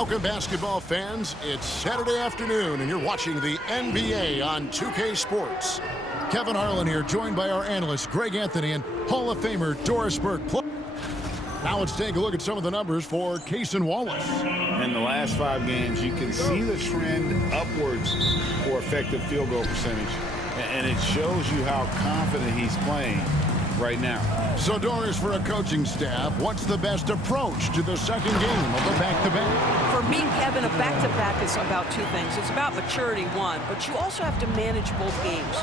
Welcome, basketball fans. It's Saturday afternoon, and you're watching the NBA on 2K Sports. Kevin Harlan here, joined by our analysts Greg Anthony and Hall of Famer Doris Burke. Now let's take a look at some of the numbers for Cason Wallace. In the last 5 games, you can see the trend upwards for effective field goal percentage. And it shows you how confident he's playing right now. So, Doris, for a coaching staff, what's the best approach to the second game of the back-to-back? For me, Kevin, a back-to-back is about 2 things. It's about maturity, 1, but you also have to manage both games.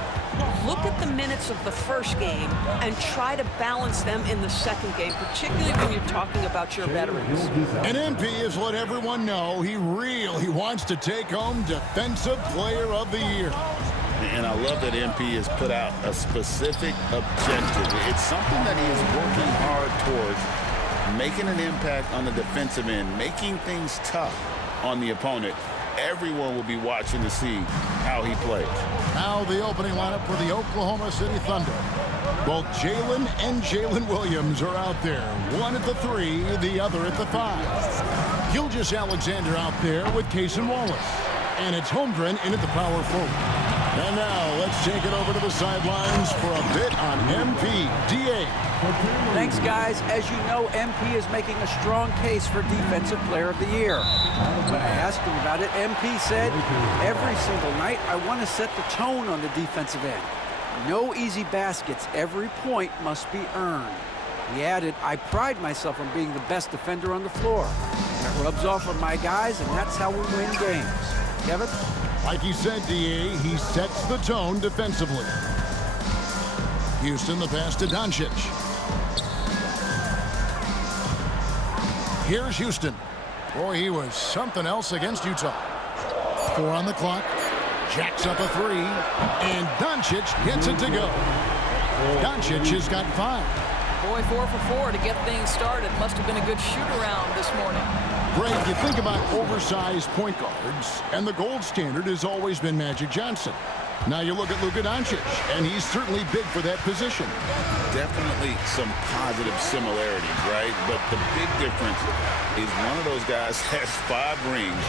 Look at the minutes of the first game and try to balance them in the second game, particularly when you're talking about your veterans. And MP has let everyone know he really wants to take home Defensive Player of the Year. And I love that MP has put out a specific objective. It's something that he is working hard towards, making an impact on the defensive end, making things tough on the opponent. Everyone will be watching to see how he plays. Now the opening lineup for the Oklahoma City Thunder. Both Jalen and Jalen Williams are out there. One at the 3, the other at the 5. Gilgeous-Alexander out there with Cason Wallace. And it's Holmgren in at the power forward. And now let's take it over to the sidelines for a bit on MP. DA. Thanks, guys. As you know, MP is making a strong case for Defensive Player of the Year. When I asked him about it, MP said, every single night I want to set the tone on the defensive end. No easy baskets. Every point must be earned. He added, I pride myself on being the best defender on the floor. That rubs off on my guys, and that's how we win games. Kevin? Like he said, DA, he sets the tone defensively. Houston, the pass to Doncic. Here's Houston. Boy, he was something else against Utah. 4 on the clock. Jacks up a 3. And Doncic gets it to go. Doncic has got 5. Boy, 4 for 4 to get things started. Must have been a good shoot-around this morning. Greg, you think about oversized point guards, and the gold standard has always been Magic Johnson. Now you look at Luka Doncic, and he's certainly big for that position. Definitely some positive similarities, right? But the big difference is one of those guys has 5 rings,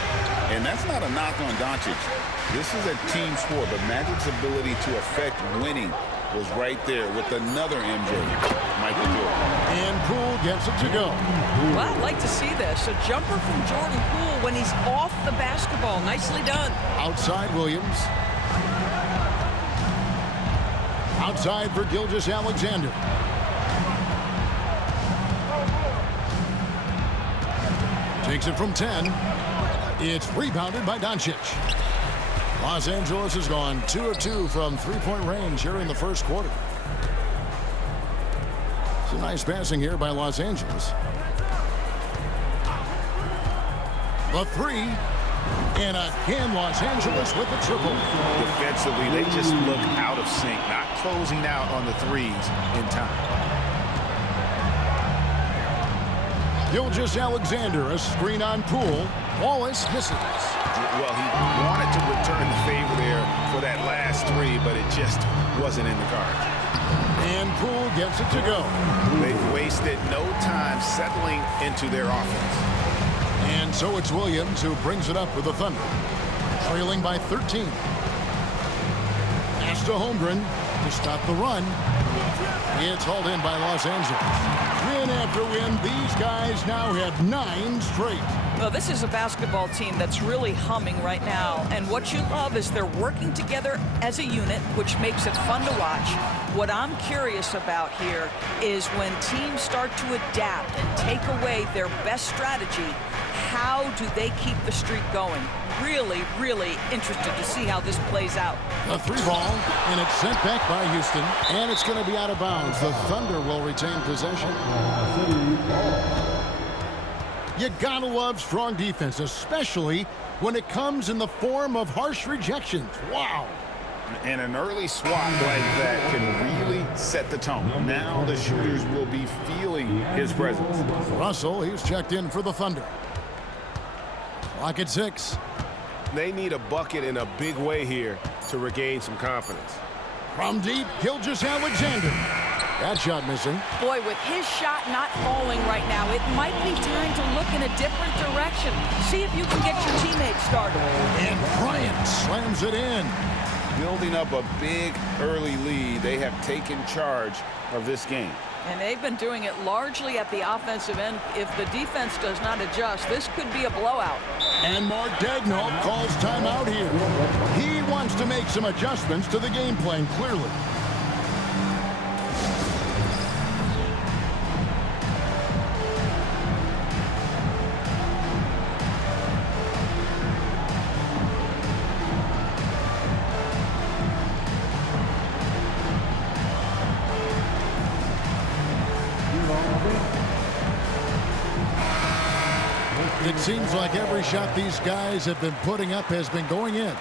and that's not a knock on Doncic. This is a team sport, but Magic's ability to affect winning was right there with another MJ, Michael Jordan. And Poole gets it to go. Well, I'd like to see this. A jumper from Jordan Poole when he's off the basketball. Nicely done. Outside Williams. Outside for Gilgeous-Alexander. Takes it from 10. It's rebounded by Doncic. Los Angeles has gone 2 of 2 from three-point range here in the first quarter. It's a nice passing here by Los Angeles. The 3. And again, Los Angeles with the triple. Defensively, they just look out of sync, not closing out on the 3s in time. Gilgeous-Alexander, a screen on Poole. Wallace misses. Well, he wanted to return the favor there for that last 3, but it just wasn't in the cards. And Poole gets it to go. They've wasted no time settling into their offense. And so it's Williams who brings it up for the Thunder. Trailing by 13. Pass to Holmgren to stop the run. It's hauled in by Los Angeles. Win after win, these guys now have 9 straight. Well, this is a basketball team that's really humming right now. And what you love is they're working together as a unit, which makes it fun to watch. What I'm curious about here is when teams start to adapt and take away their best strategy, how do they keep the streak going? Really, really interested to see how this plays out. A 3 ball, and it's sent back by Houston. And it's going to be out of bounds. The Thunder will retain possession. You gotta love strong defense, especially when it comes in the form of harsh rejections. Wow. And an early swat like that can really set the tone. Now the shooters will be feeling his presence. Russell, he's checked in for the Thunder. Clock at 6. They need a bucket in a big way here to regain some confidence. From deep, Gilgeous-Alexander. That shot missing. Boy, with his shot not falling right now, it might be time to look in a different direction. See if you can get your teammates started. And Bryant slams it in. Building up a big early lead, they have taken charge of this game. And they've been doing it largely at the offensive end. If the defense does not adjust, this could be a blowout. And Mark Daigneault calls timeout here. He wants to make some adjustments to the game plan, clearly. It seems like every shot these guys have been putting up has been going in.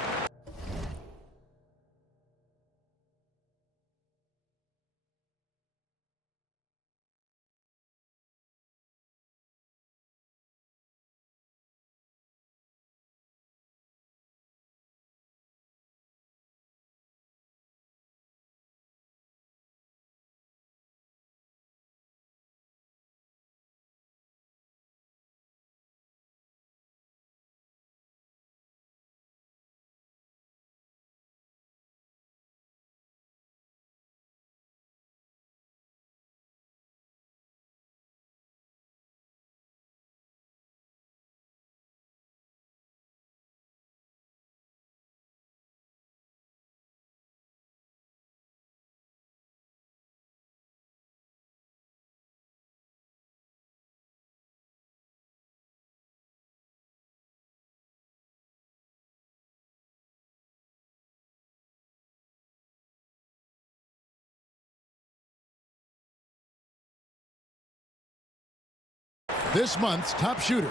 This month's top shooters.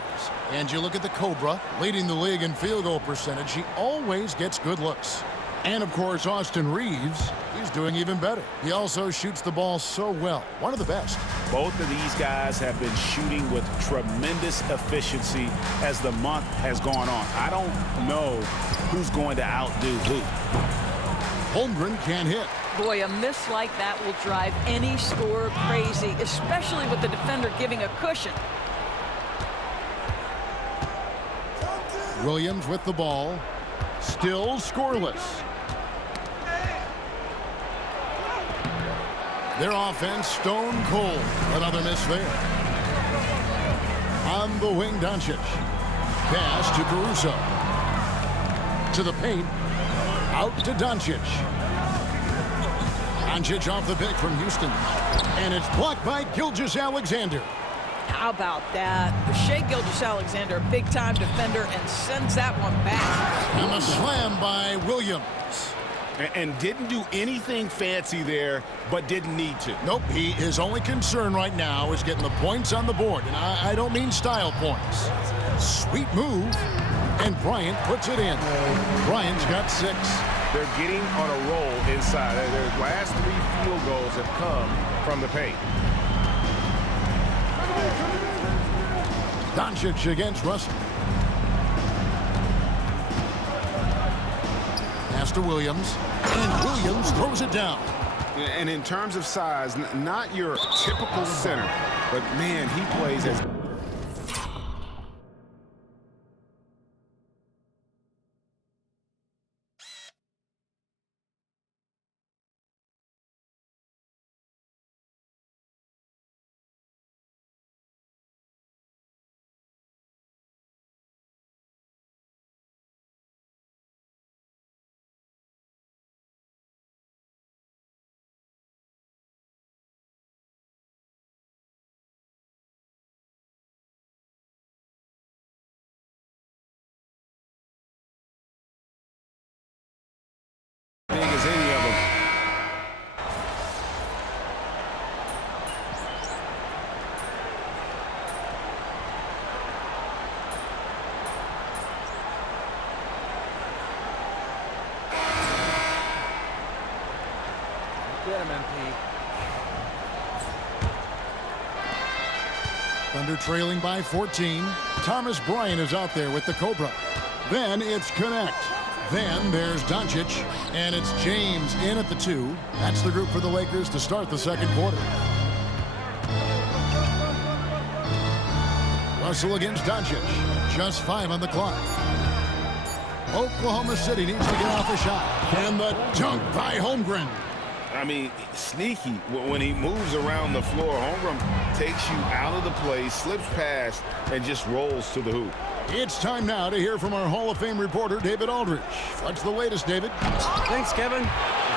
And you look at the Cobra, leading the league in field goal percentage. He always gets good looks. And, of course, Austin Reeves, he's doing even better. He also shoots the ball so well. One of the best. Both of these guys have been shooting with tremendous efficiency as the month has gone on. I don't know who's going to outdo who. Holmgren can't hit. Boy, a miss like that will drive any scorer crazy, especially with the defender giving a cushion. Williams with the ball. Still scoreless. Their offense stone cold. Another miss there. On the wing, Doncic. Pass to Caruso. To the paint. Out to Doncic. Doncic off the pick from Houston. And it's blocked by Gilgeous-Alexander. How about that? Shai Gilgeous-Alexander, big-time defender, and sends that one back. And the slam by Williams. And didn't do anything fancy there, but didn't need to. Nope, his only concern right now is getting the points on the board. And I don't mean style points. Sweet move. And Bryant puts it in. Bryant's got 6. They're getting on a roll inside. Their last 3 field goals have come from the paint. Doncic against Russell. Pass to Williams. And Williams throws it down. And in terms of size, not your typical center, but man, he plays as... big as any of them. Get him, MP. Thunder trailing by 14. Thomas Bryant is out there with the Cobra. Then it's Connect. Then there's Doncic, and it's James in at the 2. That's the group for the Lakers to start the second quarter. Russell against Doncic. Just 5 on the clock. Oklahoma City needs to get off a shot. And the dunk by Holmgren. I mean, sneaky. When he moves around the floor, Holmgren takes you out of the play, slips past, and just rolls to the hoop. It's time now to hear from our Hall of Fame reporter, David Aldridge. What's the latest, David? Thanks, Kevin.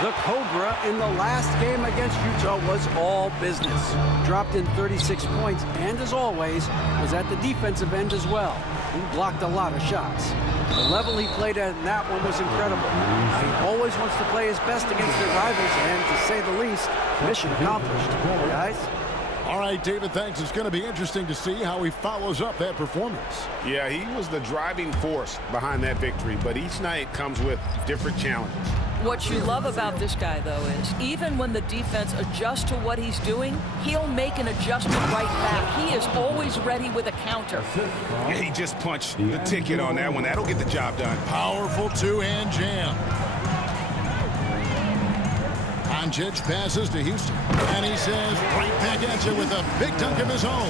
The Cobra in the last game against Utah was all business. Dropped in 36 points and, as always, was at the defensive end as well. He blocked a lot of shots. The level he played at in that one was incredible. He always wants to play his best against their rivals, and to say the least, mission accomplished. Guys? All right, David, thanks. It's going to be interesting to see how he follows up that performance. Yeah, he was the driving force behind that victory, but each night comes with different challenges. What you love about this guy, though, is even when the defense adjusts to what he's doing, he'll make an adjustment right back. He is always ready with a counter. Yeah, he just punched the ticket on that one. That'll get the job done. Powerful two-hand jam. Doncic passes to Houston, and he says right back at you with a big dunk of his own.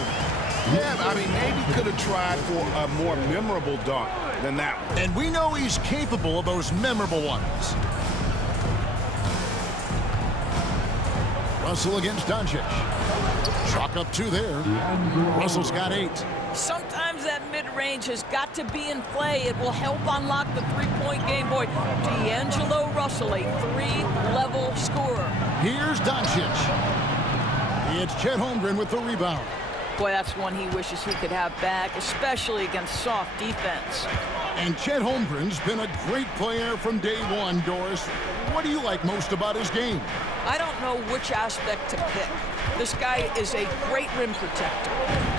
Yeah, I mean, maybe could have tried for a more memorable dunk than that one. And we know he's capable of those memorable ones. Russell against Doncic. Chalk up 2 there. Russell's got 8. Sometimes that mid-range has got to be in play. It will help unlock the three-point game. Boy, D'Angelo Russell, a 3-level scorer. Here's Doncic. It's Chet Holmgren with the rebound. Boy, that's one he wishes he could have back, especially against soft defense. And Chet Holmgren's been a great player from day one, Doris. What do you like most about his game? I don't know which aspect to pick. This guy is a great rim protector.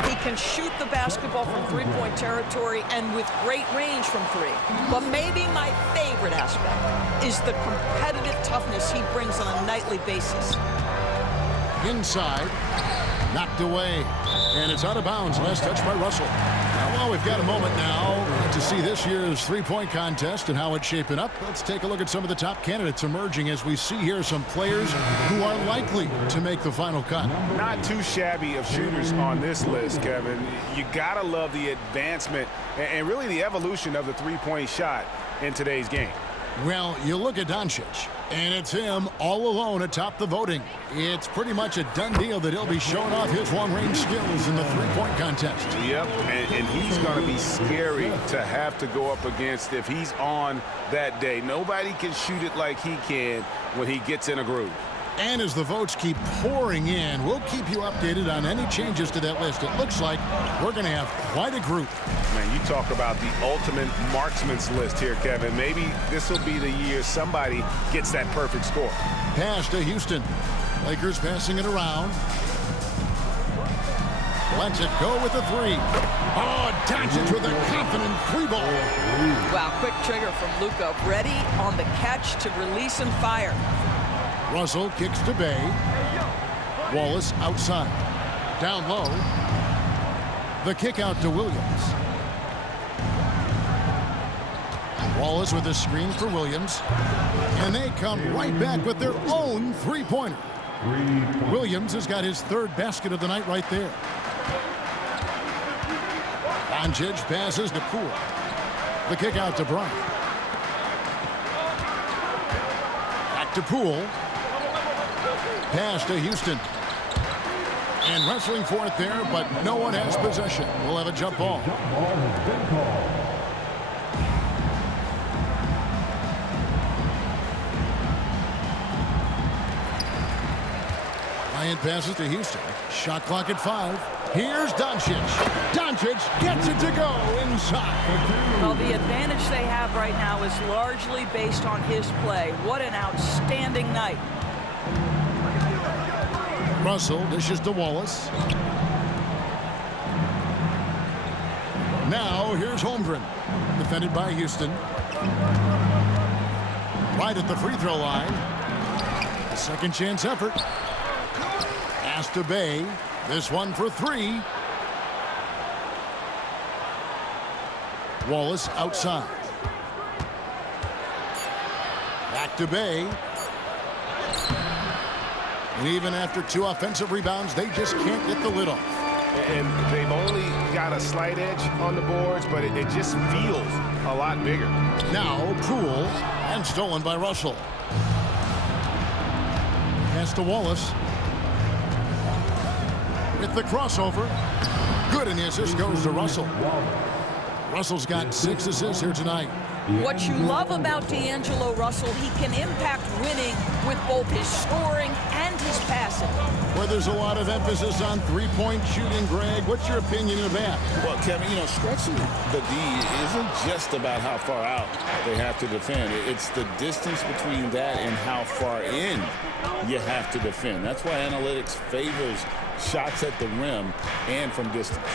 He can shoot the basketball from three-point territory and with great range from 3. But maybe my favorite aspect is the competitive toughness he brings on a nightly basis. Inside, knocked away, and it's out of bounds. Last touch by Russell. Well, we've got a moment now to see this year's three-point contest and how it's shaping up. Let's take a look at some of the top candidates emerging as we see here some players who are likely to make the final cut. Not too shabby of shooters on this list, Kevin. You gotta love the advancement and really the evolution of the three-point shot in today's game. Well, you look at Doncic, and it's him all alone atop the voting. It's pretty much a done deal that he'll be showing off his long-range skills in the three-point contest. Yep, and he's going to be scary to have to go up against if he's on that day. Nobody can shoot it like he can when he gets in a groove. And as the votes keep pouring in, we'll keep you updated on any changes to that list. It looks like we're going to have quite a group. Man, you talk about the ultimate marksman's list here, Kevin. Maybe this will be the year somebody gets that perfect score. Pass to Houston. Lakers passing it around. Lets it go with the 3. Oh, Doncic with a confident 3-ball. Wow, quick trigger from Luka. Ready on the catch to release and fire. Russell kicks to Bay. Wallace outside. Down low. The kick out to Williams. Wallace with a screen for Williams. And they come right back with their own three-pointer. Williams has got his 3rd basket of the night right there. Doncic passes to Poole. The kick out to Bryant. Back to Poole. Pass to Houston. And wrestling for it there, but no one has possession. We'll have a jump ball. Bryant passes to Houston. Shot clock at 5. Here's Doncic. Doncic gets it to go inside. Well, the advantage they have right now is largely based on his play. What an outstanding night. Russell dishes to Wallace. Now here's Holmgren. Defended by Houston. Right at the free throw line. A second chance effort. Pass to Bay. This one for 3. Wallace outside. Back to Bay. And even after 2 offensive rebounds, they just can't get the lid off. And they've only got a slight edge on the boards, but it just feels a lot bigger. Now Poole, and stolen by Russell. Pass to Wallace. With the crossover. Good, and the assist goes to Russell. Russell's got 6 assists here tonight. What you love about D'Angelo Russell, he can impact winning with both his scoring and his passing. Where there's a lot of emphasis on three-point shooting, Greg, what's your opinion of that? Well, Kevin, stretching the D isn't just about how far out they have to defend. It's the distance between that and how far in you have to defend. That's why analytics favors shots at the rim and from distance.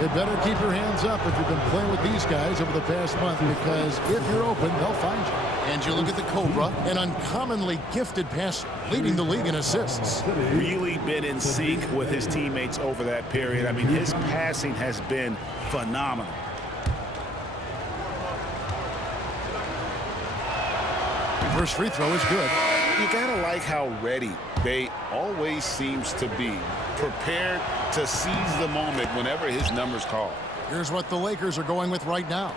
You better keep your hands up if you've been playing with these guys over the past month, because if you're open, they'll find you. And you look at the Cobra, an uncommonly gifted passer, leading the league in assists. Really been in sync with his teammates over that period. I mean, his passing has been phenomenal. First free throw is good. You gotta like how ready Bay always seems to be, prepared to seize the moment whenever his number's called. Here's what the Lakers are going with right now.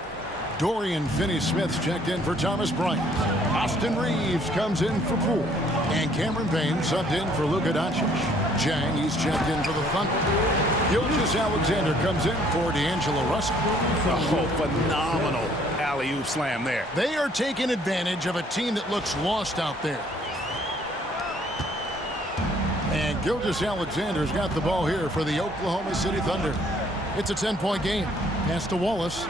Dorian Finney-Smith's checked in for Thomas Bryant. Austin Reeves comes in for Poole. And Cameron Payne subbed in for Luka Doncic. Jang, he's checked in for the Thunder. Gilgeous-Alexander comes in for D'Angelo Russell. Oh, phenomenal alley-oop slam there. They are taking advantage of a team that looks lost out there. And Gilgeous-Alexander's got the ball here for the Oklahoma City Thunder. It's a 10-point game. Pass to Wallace.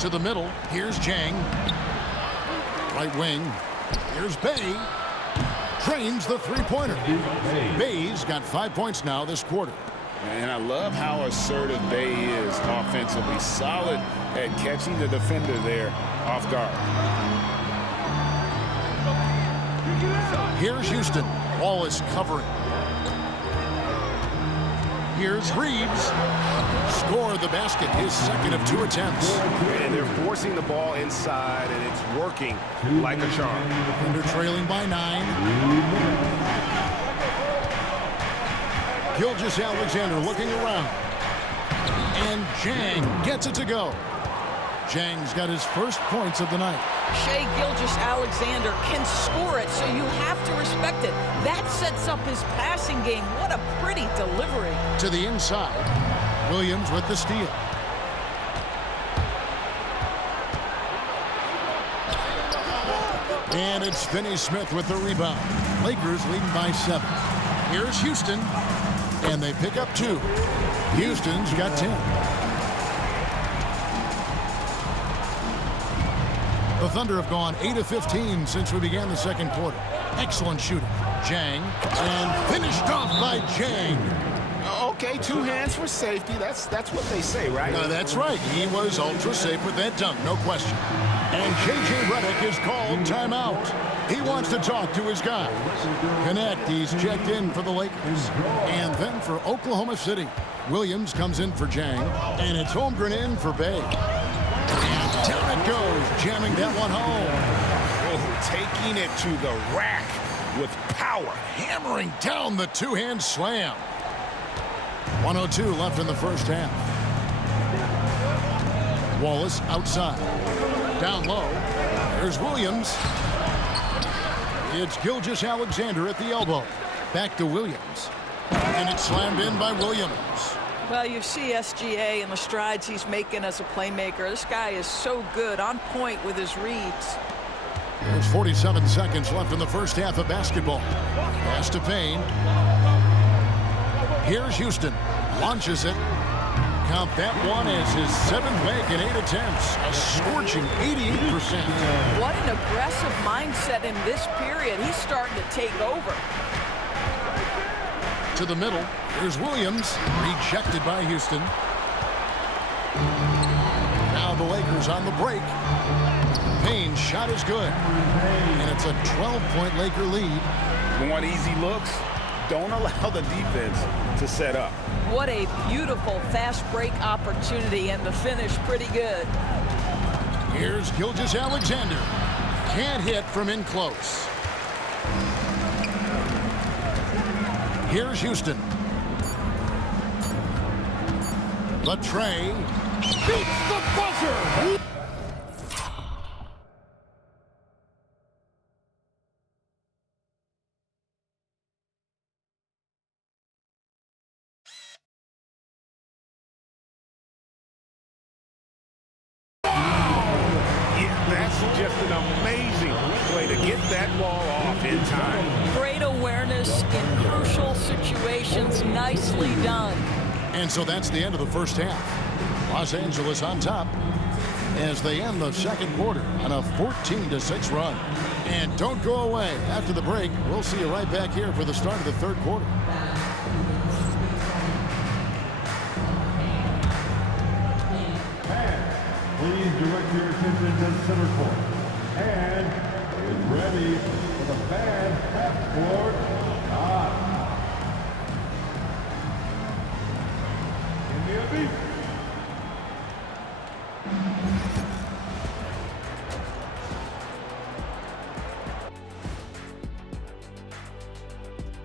To the middle. Here's Jang. Right wing. Here's Bay. Drains the three-pointer. Bay's got 5 points now this quarter. And I love how assertive Bay is offensively. Solid at catching the defender there off guard. Here's Houston. Wallace covering. Here's Reeves. Scored the basket, his second of 2 attempts. And they're forcing the ball inside, and it's working like a charm. Thunder trailing by 9. Gilgeous-Alexander looking around. And Jang gets it to go. Jang's got his first points of the night. Shai Gilgeous-Alexander can score it, so you have to respect it. That sets up his passing game. What a pretty delivery. To the inside. Williams with the steal. And it's Finney-Smith with the rebound. Lakers leading by 7. Here's Houston. And they pick up 2. Houston's got 10. The Thunder have gone 8 of 15 since we began the second quarter. Excellent shooting. Jang. And finished off by Jang. Okay, 2 hands for safety. That's what they say, right? That's right. He was ultra safe with that dunk, no question. And J.J. Redick is called timeout. He wants to talk to his guy. Connect, he's checked in for the Lakers. And then for Oklahoma City, Williams comes in for Jang. And it's Holmgren in for Bay. And down it goes, jamming that one home. Oh, taking it to the rack with power. Hammering down the two-hand slam. 1:02 left in the first half. Wallace outside. Down low. There's Williams. It's Gilgeous-Alexander at the elbow. Back to Williams. And it's slammed in by Williams. Well, you see SGA and the strides he's making as a playmaker. This guy is so good, on point with his reads. There's 47 seconds left in the first half of basketball. Pass to Payne. Here's Houston. Launches it. Count that one as his 7th make in 8 attempts. A scorching 88%. What an aggressive mindset in this period. He's starting to take over. To the middle. Here's Williams. Rejected by Houston. Now the Lakers on the break. Payne's shot is good. And it's a 12-point Laker lead. Want easy looks? Don't allow the defense to set up. What a beautiful fast break opportunity, and the finish pretty good. Here's Gilgeous-Alexander. Can't hit from in close. Here's Houston. Latre beats the buzzer. Just an amazing play to get that ball off in time. Great awareness in crucial situations. Nicely done. And so that's the end of the first half. Los Angeles on top as they end the second quarter on a 14-6 run. And don't go away. After the break, we'll see you right back here for the start of the third quarter. Please direct your attention to center court. And is ready for the fans half court shot. In the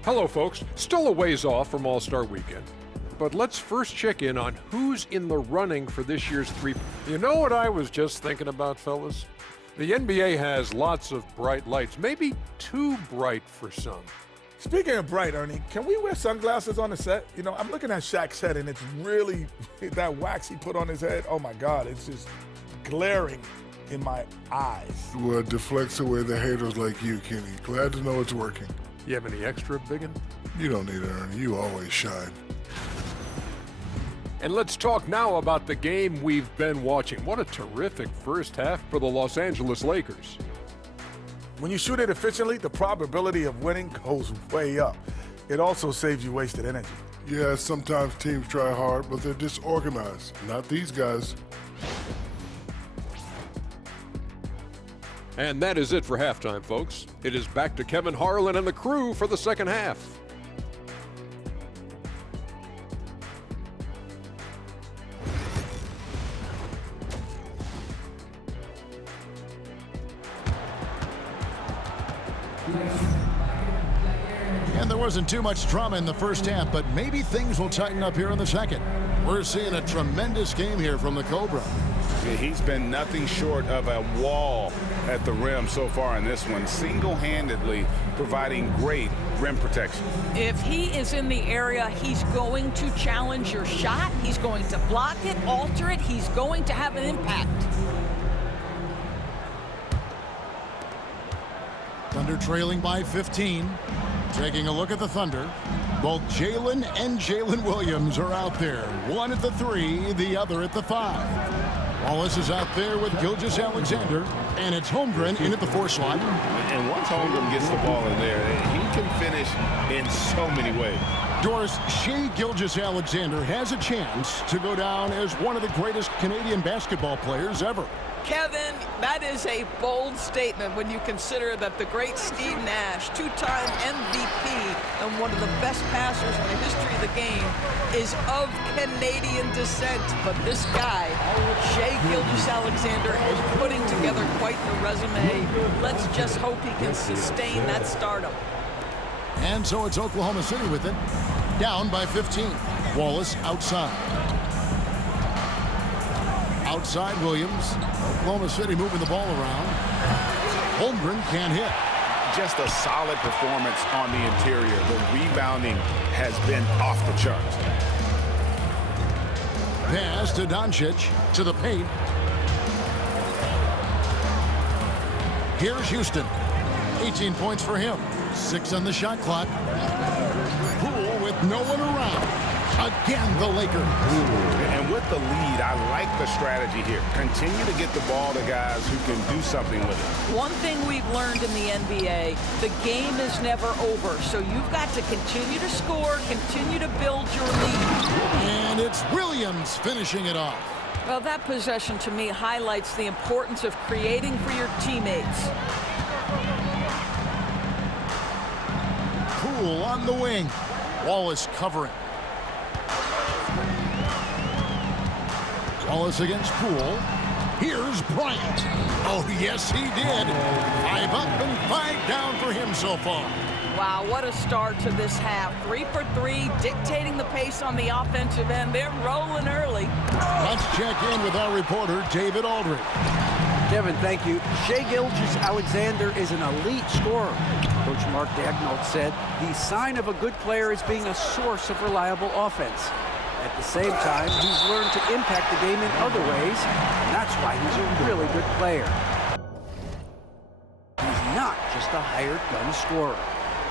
Hello, folks. Still a ways off from All-Star Weekend. But let's first check in on who's in the running for this year's three. You know what I was just thinking about, fellas? The NBA has lots of bright lights, maybe too bright for some. Speaking of bright, Ernie, can we wear sunglasses on the set? You know, I'm looking at Shaq's head, and it's really, that wax he put on his head, oh my God, it's just glaring in my eyes. Well, it deflects away the haters like you, Kenny. Glad to know it's working. You have any extra, biggin? You don't need it, Ernie. You always shine. And let's talk now about the game we've been watching. What a terrific first half for the Los Angeles Lakers. When you shoot it efficiently, the probability of winning goes way up. It also saves you wasted energy. Yeah, sometimes teams try hard, but they're disorganized. Not these guys. And that is it for halftime, folks. It is back to Kevin Harlan and the crew for the second half. And there wasn't too much drama in the first half, but maybe things will tighten up here in the second. We're seeing a tremendous game here from the Cobra. Yeah, he's been nothing short of a wall at the rim so far in this one, single-handedly providing great rim protection. If he is in the area, he's going to challenge your shot. He's going to block it, alter it. He's going to have an impact. Thunder trailing by 15. Taking a look at the Thunder. Both Jalen and Jalen Williams are out there. One at the 3, the other at the 5. Wallace is out there with Gilgeous-Alexander, and it's Holmgren in at the 4 slot. And once Holmgren gets the ball in there, he can finish in so many ways. Doris, Shai Gilgeous-Alexander has a chance to go down as one of the greatest Canadian basketball players ever. Kevin, that is a bold statement when you consider that the great Steve Nash, two-time MVP and one of the best passers in the history of the game, is of Canadian descent. But this guy, Shai Gilgeous-Alexander, is putting together quite the resume. Let's just hope he can sustain that stardom. And so it's Oklahoma City with it, down by 15. Wallace outside. Outside Williams. Oklahoma City moving the ball around. Holmgren can't hit. Just a solid performance on the interior. The rebounding has been off the charts. Pass to Doncic to the paint. Here's Houston. 18 points for him. 6 on the shot clock. Poole with no one around. Again, the Lakers. And with the lead, I like the strategy here. Continue to get the ball to guys who can do something with it. One thing we've learned in the NBA, the game is never over. So you've got to continue to score, continue to build your lead. And it's Williams finishing it off. Well, that possession to me highlights the importance of creating for your teammates. Poole on the wing. Wallace covering. Wallace against Poole. Here's Bryant. Oh, yes, he did. 5 up and 5 down for him so far. Wow, what a start to this half. 3 for 3, dictating the pace on the offensive end. They're rolling early. Let's check in with our reporter, David Aldridge. Kevin, thank you. Shai Gilgeous-Alexander is an elite scorer. Coach Mark Daigneault said the sign of a good player is being a source of reliable offense. At the same time, he's learned to impact the game in other ways, and that's why he's a really good player. He's not just a hired gun scorer.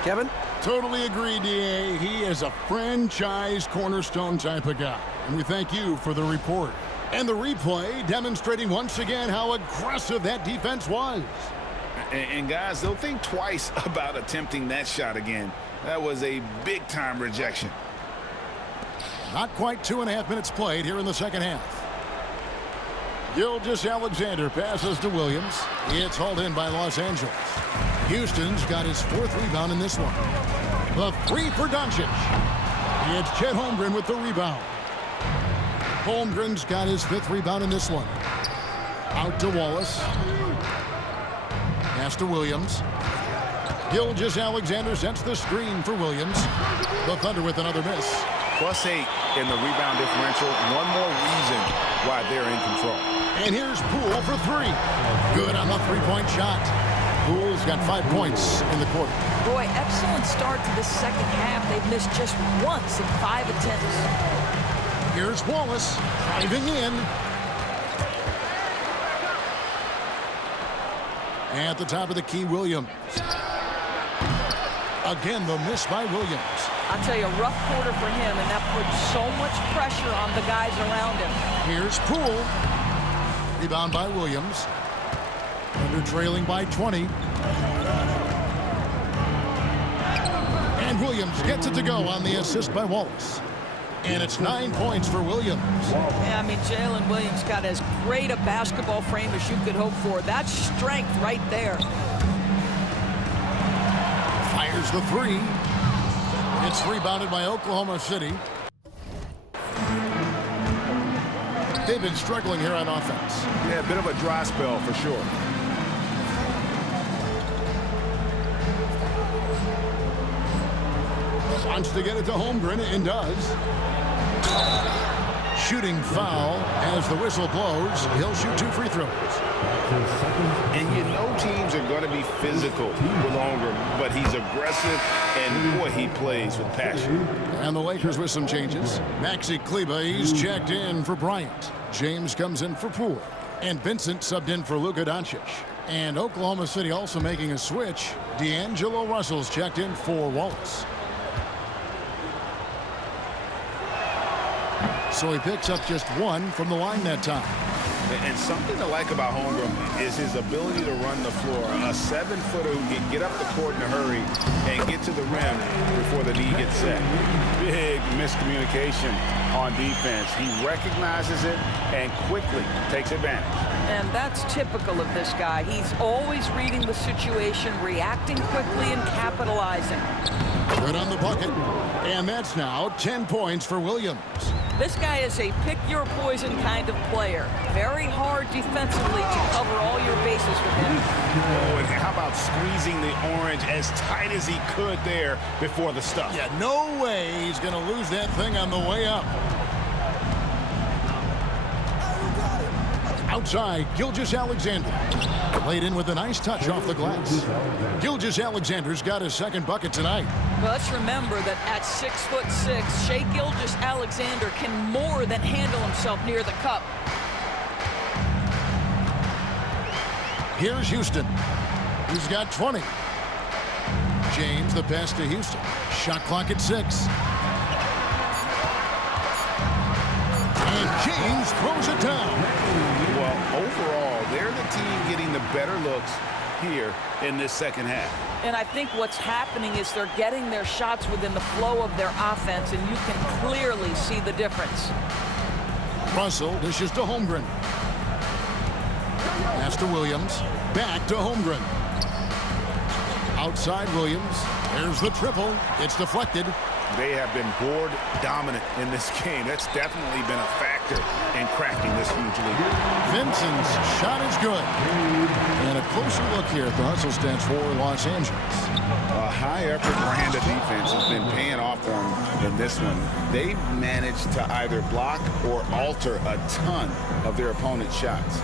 Kevin? Totally agree, D.A. He is a franchise cornerstone type of guy. And we thank you for the report. And the replay demonstrating once again how aggressive that defense was. And guys, they'll think twice about attempting that shot again. That was a big-time rejection. Not quite 2.5 minutes played here in the second half. Gilgeous-Alexander passes to Williams. It's hauled in by Los Angeles. Houston's got his 4th rebound in this one. The 3 for Doncic. It's Chet Holmgren with the rebound. Holmgren's got his 5th rebound in this one. Out to Wallace. Pass to Williams. Gilgeous-Alexander sets the screen for Williams. The Thunder with another miss. +8 in the rebound differential. One more reason why they're in control. And here's Poole for 3. Good on the 3-point shot. Poole's got 5 points in the quarter. Boy, excellent start to the second half. They've missed just once in 5 attempts. Here's Wallace driving in. At the top of the key, Williams. Again, the miss by Williams. I'll tell you, a rough quarter for him, and that puts so much pressure on the guys around him. Here's Poole. Rebound by Williams. Under trailing by 20. And Williams gets it to go on the assist by Wallace. And it's 9 points for Williams. Yeah, I mean, Jalen Williams got as great a basketball frame as you could hope for. That's strength right there. Fires the 3. It's rebounded by Oklahoma City. They've been struggling here on offense. Yeah, a bit of a dry spell for sure. Wants to get it to Holmgren and does. Shooting foul as the whistle blows. He'll shoot 2 free throws. And you know teams are going to be physical with Holmgren, but he's aggressive, and boy, he plays with passion. And the Lakers with some changes. Maxi Kleber, he's checked in for Bryant. James comes in for Poole. And Vincent subbed in for Luka Doncic. And Oklahoma City also making a switch. D'Angelo Russell's checked in for Wallace. So he picks up just 1 from the line that time. And something to like about Holmgren is his ability to run the floor. A 7-footer who can get up the court in a hurry and get to the rim before the knee gets set. Big miscommunication on defense. He recognizes it and quickly takes advantage. And that's typical of this guy. He's always reading the situation, reacting quickly, and capitalizing. Good on the bucket. And that's now 10 points for Williams. This guy is a pick-your-poison kind of player. Very hard defensively to cover all your bases with him. Oh, and how about squeezing the orange as tight as he could there before the stuff? Yeah, no way he's going to lose that thing on the way up. Outside, Gilgeous-Alexander. Laid in with a nice touch off the glass. Gilgeous-Alexander's got his 2nd bucket tonight. Well, let's remember that at 6'6", Shai Gilgeous-Alexander can more than handle himself near the cup. Here's Houston, who's got 20. James, the pass to Houston. Shot clock at 6. And James throws it down. Well, overall, they're the team getting the better looks here in this second half. And I think what's happening is they're getting their shots within the flow of their offense, and you can clearly see the difference. Russell dishes to Holmgren. Pass to Williams. Back to Holmgren. Outside Williams. There's the triple. It's deflected. They have been board dominant in this game. That's definitely been a factor in crafting this huge lead. Vincent's shot is good. And a closer look here at the hustle stats for Los Angeles. A high-effort brand of defense has been paying off for them in this one. They've managed to either block or alter a ton of their opponent's shots.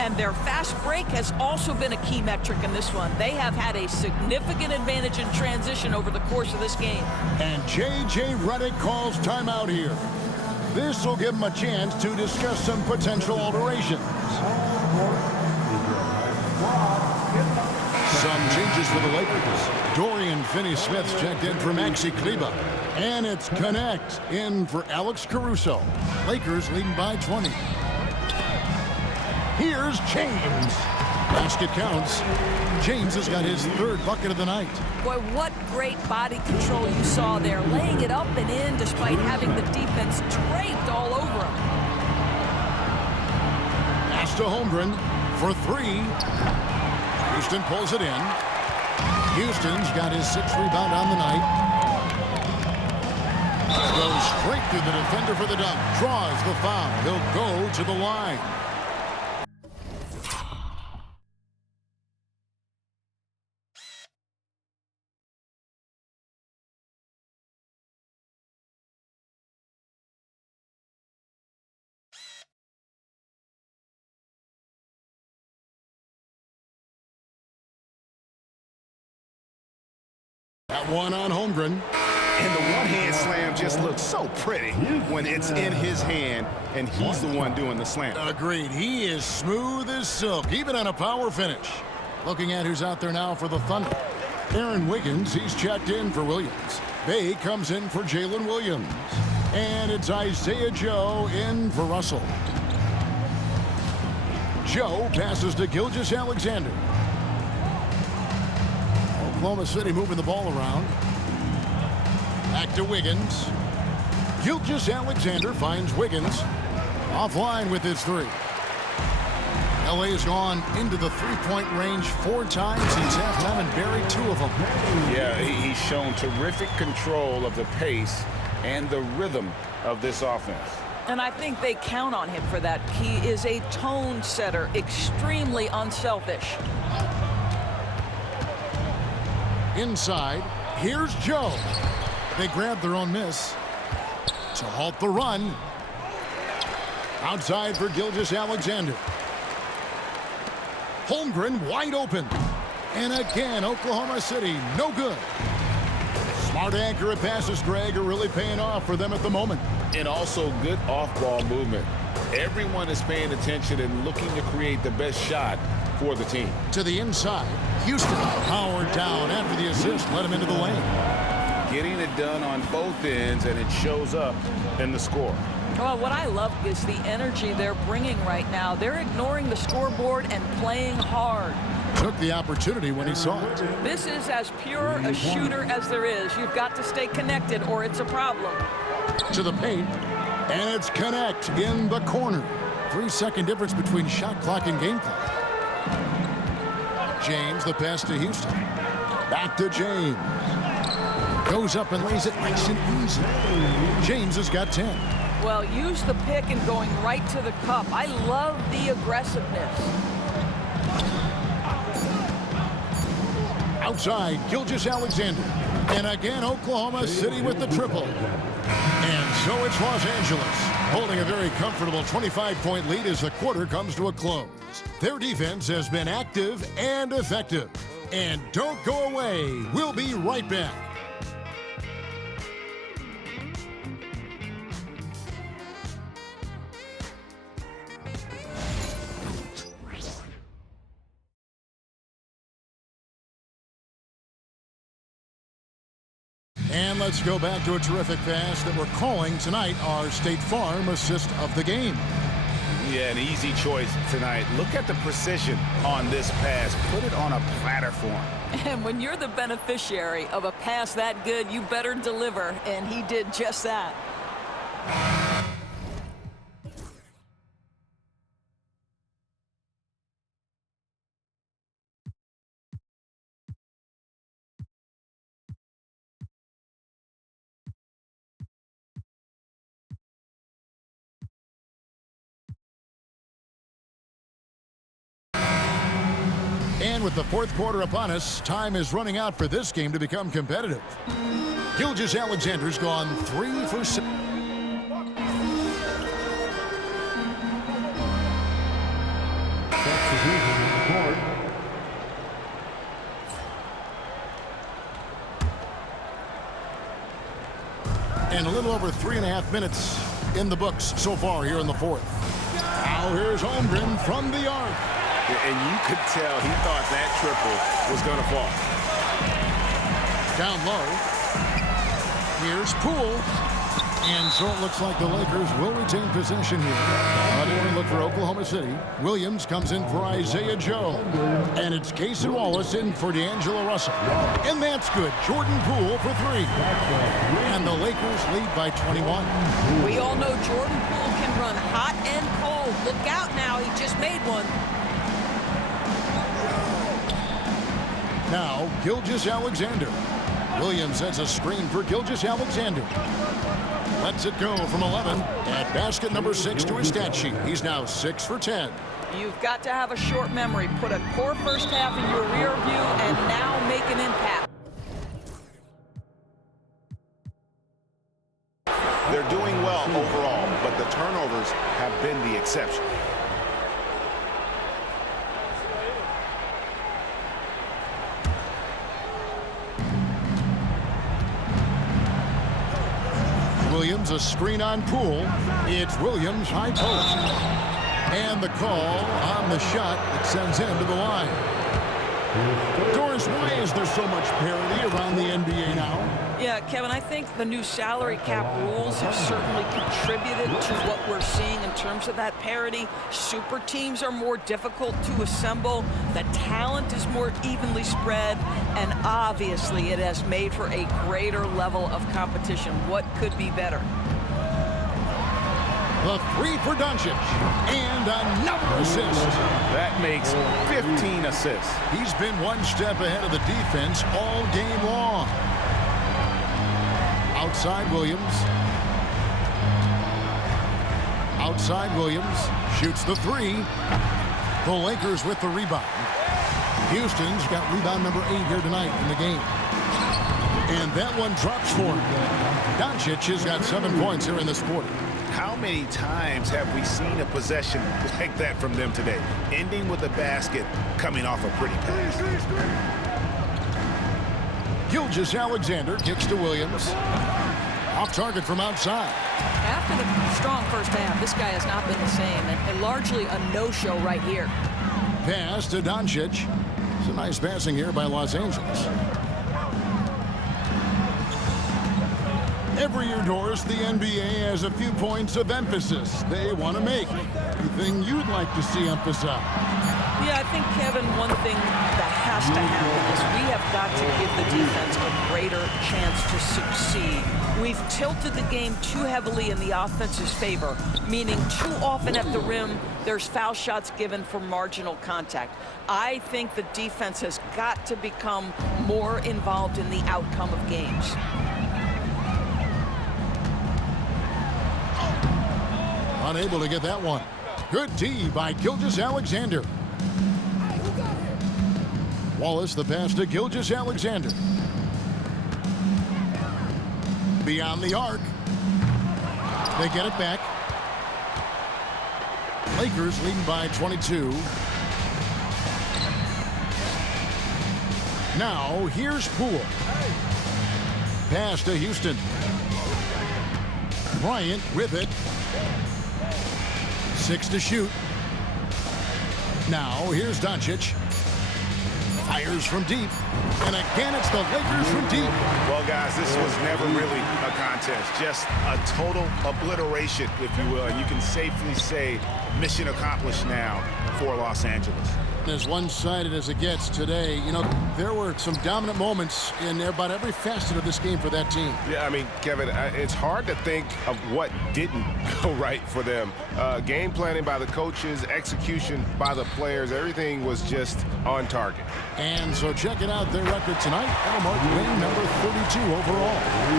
And their fast break has also been a key metric in this one. They have had a significant advantage in transition over the course of this game. And J.J. Redick calls timeout here. This will give him a chance to discuss some potential alterations. Some changes for the Lakers. Dorian Finney-Smith's checked in for Maxi Kleber. And it's Connect in for Alex Caruso. Lakers leading by 20. Here's James. Basket counts. James has got his third bucket of the night. Boy, what great body control you saw there, laying it up and in despite having the defense draped all over him. Pass to Holmgren for three. Houston pulls it in. Houston's got his sixth rebound on the night. Goes straight through the defender for the dunk. Draws the foul. He'll go to the line. That one on Holmgren. And the one-hand slam just looks so pretty when it's in his hand and he's the one doing the slam. Agreed. He is smooth as silk, even on a power finish. Looking at who's out there now for the Thunder. Aaron Wiggins, he's checked in for Williams. Bay comes in for Jalen Williams. And it's Isaiah Joe in for Russell. Joe passes to Gilgeous-Alexander. Oklahoma City moving the ball around. Back to Wiggins. Gilgeous-Alexander finds Wiggins. Offline with his three. LA has gone into the three-point range 4 times. He's had time and buried 2 of them. Yeah, he's shown terrific control of the pace and the rhythm of this offense. And I think they count on him for that. He is a tone setter, extremely unselfish. Inside, here's Joe. They grab their own miss to halt the run. Outside for Gilgeous-Alexander. Holmgren wide open. And again, Oklahoma City, no good. Smart, accurate passes, Greg, are really paying off for them at the moment. And also good off-ball movement. Everyone is paying attention and looking to create the best shot for the team. To the inside, Houston powered down after the assist, let him into the lane. Getting it done on both ends, and it shows up in the score. Well, what I love is the energy they're bringing right now. They're ignoring the scoreboard and playing hard. Took the opportunity when he saw it. This is as pure a shooter as there is. You've got to stay connected or it's a problem. To the paint, and it's Connect in the corner. 3-second difference between shot clock and game clock. James, the pass to Houston. Back to James. Goes up and lays it nice and easy. James has got 10. Well, use the pick and going right to the cup. I love the aggressiveness. Outside, Gilgeous-Alexander. And again, Oklahoma City with the triple. And so it's Los Angeles, holding a very comfortable 25-point lead as the quarter comes to a close. Their defense has been active and effective. And don't go away. We'll be right back. And let's go back to a terrific pass that we're calling tonight our State Farm assist of the game. Yeah, an easy choice tonight. Look at the precision on this pass. Put it on a platter for him. And when you're the beneficiary of a pass that good, you better deliver. And he did just that. with the fourth quarter upon us, time is running out for this game to become competitive. Gilgeous-Alexander's gone 3 for 6. And a little over 3.5 minutes in the books so far here in the fourth. Now here's Holmgren from the arc. And you could tell he thought that triple was going to fall. Down low. Here's Poole. And so it looks like the Lakers will retain possession here. A different look for Oklahoma City. Williams comes in for Isaiah Joe. And it's Cason Wallace in for D'Angelo Russell. And that's good. Jordan Poole for 3. And the Lakers lead by 21. We all know Jordan Poole can run hot and cold. Look out now. He just made one. Now, Gilgeous-Alexander. Williams sets a screen for Gilgeous-Alexander. Lets it go from 11 at basket number 6 to his stat sheet. He's now 6 for 10. You've got to have a short memory. Put a poor first half in your rear view and now make an impact. They're doing well overall, but the turnovers have been the exception. Williams, a screen on Poole. It's Williams, high post. And the call on the shot that sends him to the line. Doris, why is there so much parity around the NBA now? Yeah, Kevin, I think the new salary cap rules have certainly contributed to what we're seeing in terms of that parity. Super teams are more difficult to assemble. The talent is more evenly spread. And obviously, it has made for a greater level of competition. What could be better? The 3 for Doncic. And another assist. That makes 15 assists. He's been one step ahead of the defense all game long. Outside Williams. Outside Williams. Shoots the 3. The Lakers with the rebound. Houston's got rebound number 8 here tonight in the game. And that one drops for him. Doncic has got 7 points here in this quarter. How many times have we seen a possession like that from them today? Ending with a basket, coming off a pretty pass. Gilgeous-Alexander kicks to Williams. Off target from outside. After the strong first half, this guy has not been the same, and largely a no-show right here. Pass to Doncic. It's a nice passing here by Los Angeles. Every year, Doris, the NBA has a few points of emphasis they want to make. Anything you'd like to see emphasized? Yeah, I think, Kevin, one thing that has to happen is we have got to give the defense a greater chance to succeed. We've tilted the game too heavily in the offense's favor, meaning too often at the rim, there's foul shots given for marginal contact. I think the defense has got to become more involved in the outcome of games. Unable to get that one. Good D by Gilgeous-Alexander. Wallace, the pass to Gilgeous-Alexander. Beyond the arc. They get it back. Lakers leading by 22. Now, here's Poole. Pass to Houston. Bryant with it. 6 to shoot. Now, here's Doncic. Fires from deep. And again, it's the Lakers from deep. Well, guys, this was never really a contest. Just a total obliteration, if you will. And you can safely say mission accomplished now for Los Angeles. As one-sided as it gets today, you know, there were some dominant moments in about every facet of this game for that team. Yeah, I mean, Kevin, it's hard to think of what didn't go right for them. Game planning by the coaches, execution by the players, everything was just on target. And so check it out, their record tonight. Mark win number 32 overall.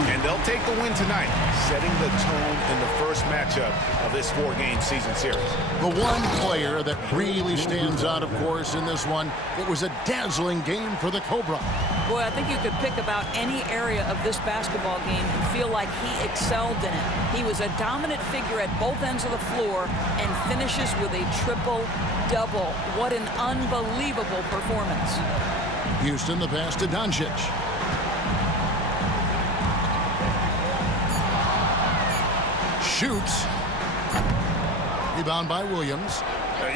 And they'll take the win tonight, setting the tone in the first matchup of this 4-game season series. The one player that really stands out, of course, course, in this one, it was a dazzling game for the Cobra. Boy, I think you could pick about any area of this basketball game and feel like he excelled in it. He was a dominant figure at both ends of the floor and finishes with a triple-double. What an unbelievable performance. Houston, the pass to Doncic. Shoots. Rebound by Williams.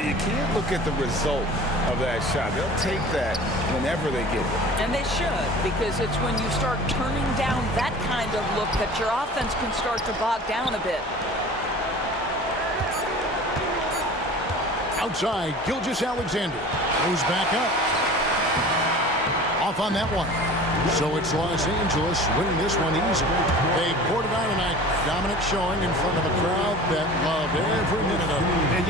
You can't look at the result of that shot. They'll take that whenever they get it. And they should, because it's when you start turning down that kind of look that your offense can start to bog down a bit. Outside, Gilgeous-Alexander goes back up. Off on that one. So it's Los Angeles winning this one easily. They poured it out tonight. Dominant showing in front of a crowd that loved every minute of it. And